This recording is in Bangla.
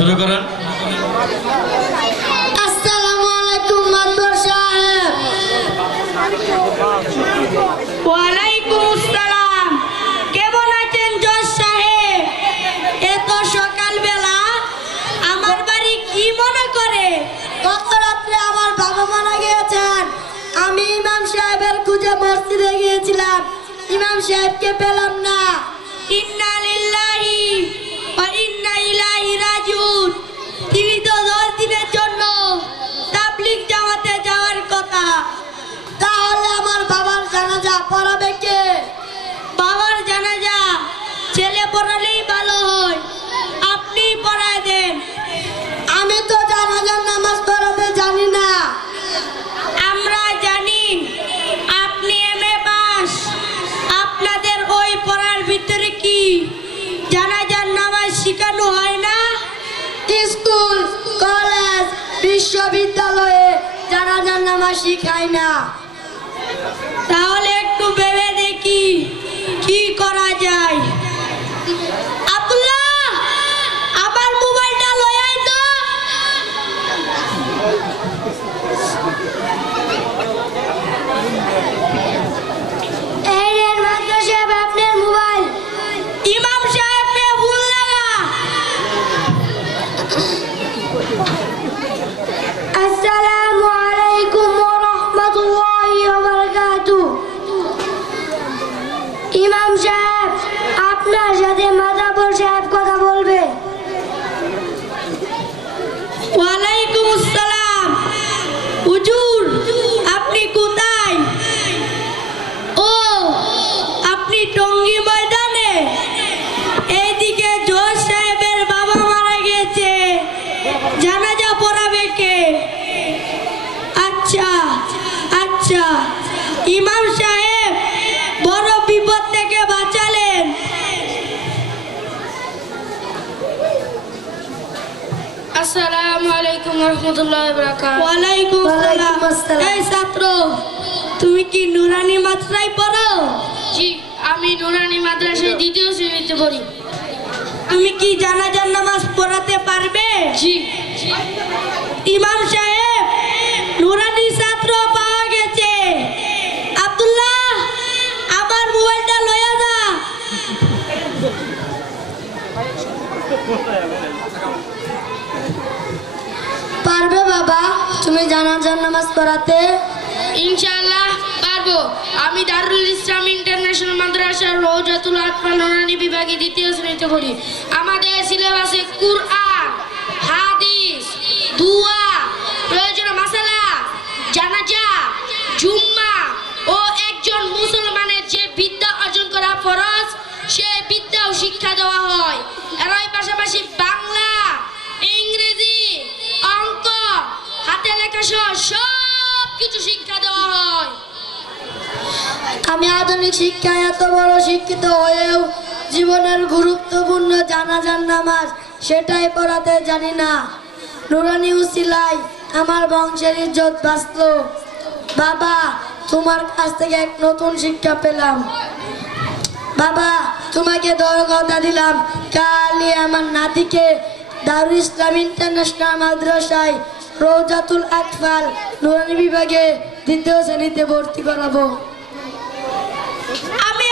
শুরু করেন। আসসালামু আলাইকুম মাদবর সাহেব। ওয়ালাইকুম আসসালাম। কেমন আছেন জজ সাহেব? এত সকালবেলা আমার বাড়ি কি মনে করে? গত রাত্রে আমার বাবা মারা গিয়েছেন। আমি ইমাম সাহেবের খুঁজে মসজিদে গিয়েছিলাম, ইমাম সাহেবকে পেলাম না। ইন্না লিল্লাহি ওয়া ইন্না ইলাইহি রাজিউন। তিনি তো 10 দিনের জন্য তাবলীগ জামাতে যাওয়ার কথা। তাহলে আমার বাবার জানাজা পড়াবে কে? বাবার জানাজা ছেলে পড়ালেই ভালো হয়, আপনি পড়ায় দেন। আমি তো জানাজার নামাজ পড়াতে জানি না। আমরা জানি আপনি এমএ পাস, আপনাদের ওই পড়ার ভিতরে কি জানাজার নামাজ শেখানো হয় না? স্কুল, কলেজ, বিশ্ববিদ্যালয়ে জানাজার নামাজ শেখায় না। তাহলে একটু ভেবে দেখি কি করা যায়। আব্দুল্লাহ, আমার মোবাইলটা লয়ে আয় তো। এই রে মাদ্রাসা সাহেব, আপনার মোবাইল। ইমাম সাহেব কে ভুল লাগা। আসসালামু আলাইকুম ওয়া রাহমাতুল্লাহি ওয়া বারাকাতুহু। ইমাম সাহেব, আপনার সাথে মাদাবর সাহেব কথা বলবে। ওয়ালাইকুম আসসালাম। হুজুর, আপনি কোথায়? ও, আপনি টঙ্গী ময়দানে। এইদিকে জজ সাহেবের বাবা মারা গেছে, জানাজা পড়াবে কে? আচ্ছা আচ্ছা, ইমাম সাহেব বড় বিপদ থেকে বাঁচালেন। আসসালামু আলাইকুম ওয়া রাহমাতুল্লাহি ওয়া বারাকাতুহু। ওয়ালাইকুম আসসালাম। এই ছাত্র, তুমি কি নুরানি মাদ্রাসায় পড়ো? জি, আমি নুরানি মাদ্রাসায় দ্বিতীয় শ্রেণীতে পড়ি। তুমি কি জানাজার নামাজ পড়াতে পারবে? জি। ইমাম সাহেব, নুরানি ছাত্র পাওয়া গেছে। আব্দুল্লাহ, আমার মোবাইলটা লয়ে যা। পারবে বাবা তুমি জানাজার নামাজ পড়াতে? ইনশাআল্লাহ পারবো। আমি দারুল ইসলাম ইন্টারন্যাশনাল মাদ্রাসার রওজাতুল আতফাল নুরানি বিভাগে দ্বিতীয় শ্রেণীতে পড়ি। আমাদের সিলেবাসে কুরআন, হাদিস, দুআ, প্রয়োজনীয় মাসালা, জানাজা, জুম্মা ও একজন মুসলমানের যে বিদ্যা অর্জন করা ফরজ, সে বিদ্যাও শিক্ষা দেওয়া হয়। এরই পাশাপাশি বাংলা, ইংরেজি, অঙ্ক, হাতে লেখা সহ সব কিছু শিক্ষা দেওয়া হয়। আমি আধুনিক শিক্ষায় এত বড় শিক্ষিত হয়েও জীবনের গুরুত্বপূর্ণ জানাজার নামাজ সেটাই পড়াতে জানি না। নুরানি উসিলায় আমার বংশের ইজ্জত বাঁচলো। বাবা, তোমার কাছ থেকে এক নতুন শিক্ষা পেলাম। বাবা, তোমাকে কথা দিলাম, কালই আমার নাতিকে দারুল ইসলাম ইন্টারন্যাশনাল মাদ্রাসায় রওজাতুল আতফাল নুরানি বিভাগে দ্বিতীয় শ্রেণীতে ভর্তি করাবো। আমি